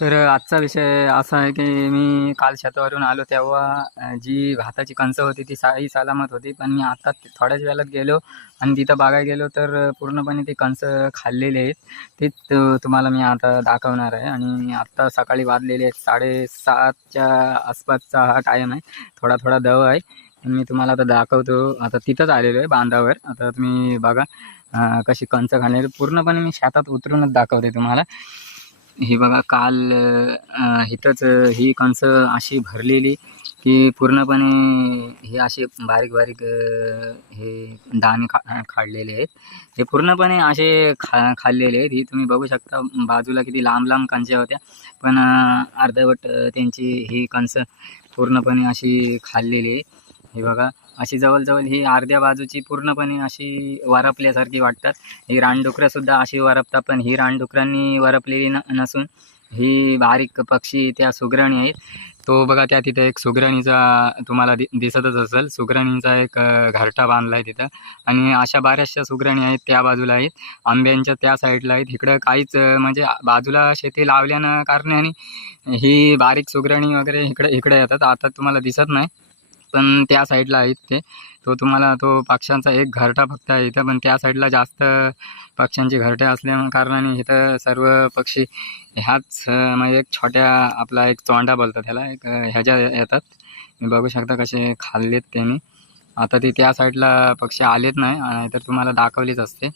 तर आजचा विषय असा आहे की मी काल शेतावरून आलो तेव्हा जी भाताची कणसं होती ती साई सलामत होती. पण मी आता थोड्याच वेळात गेलो आणि तिथं बघायला गेलो तर पूर्णपणे ती कणसं खाल्लेली आहेत. तेच तुम्हाला मी आता दाखवणार आहे. आणि आत्ता सकाळी वाजलेले आहेत साडेसातच्या आसपासचा हा टाईम आहे. थोडा थोडा दव आहे. मी तुम्हाला आता दाखवतो. आता तिथंच आलेलो आहे बांधावर. आता तुम्ही बघा कशी कणसं खाणे पूर्णपणे मी शेतात उतरूनच दाखवते तुम्हाला. ही बघा काल इथंच ही कणसं अशी भरलेली की पूर्णपणे हे असे बारीक बारीक हे दाणे खा खाल्लेले आहेत. हे पूर्णपणे असे खा खाल्लेले आहेत. ही तुम्ही बघू शकता बाजूला किती लांब लांब कणसे होत्या. पण अर्धवट त्यांची ही कणसं पूर्णपणे अशी खाल्लेली आहे हे बघा अशी जवळजवळ ही अर्ध्या बाजूची पूर्णपणे अशी वरपल्यासारखी वाटतात. ही रानडुकरंसुद्धा अशी वरपतात पण ही रानडुकरांनी वरपलेली न नसून ही बारीक पक्षी त्या सुगराणी आहेत. तो बघा त्या तिथे एक सुगरणीचा तुम्हाला दि दिसतच असेल. सुगरणीचा एक घरटा बांधला आहे तिथं. आणि अशा बऱ्याचशा सुगरणी आहेत त्या बाजूला आहेत. आंब्यांच्या त्या साईडला आहेत. इकडं काहीच म्हणजे बाजूला शेती लावल्यानं कारणाने ही बारीक सुगरणी वगैरे इकडे इकडे येतात. आता तुम्हाला दिसत नाही. पण त्या साईडला आहेत ते. तो तुम्हाला तो पक्ष्यांचा एक घरटा फक्त आहे इथं पण त्या साईडला जास्त पक्ष्यांची घरटे असल्या कारणाने इथं सर्व पक्षी ह्याच म्हणजे एक छोट्या आपला एक चोंडा बोलतात त्याला एक ह्याच्या येतात. मी बघू शकता कसे खाल्लेत त्यांनी. आता ते त्या साईडला पक्षी आलेत नाही तर तुम्हाला दाखवलीच असते.